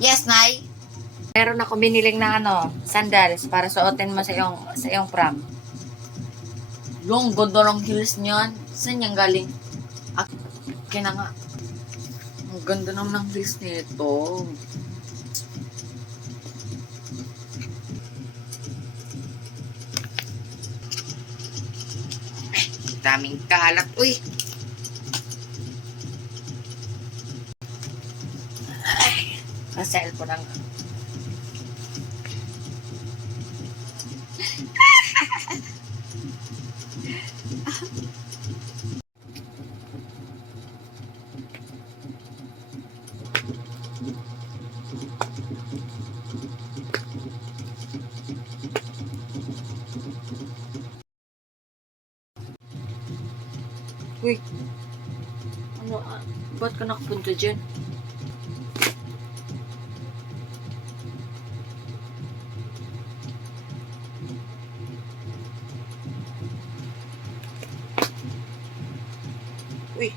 Yes, Nay. Meron ako biniling na sandals para suotin mo sa iyong prom. Yung ganda ng heels niyan. Saan yan galing? Akin na nga. Ang ganda naman ng heels nito. Daming kalat. Uy! Ay, cellphone lang. Uy! Ba't ka nakapunta dyan? Uy!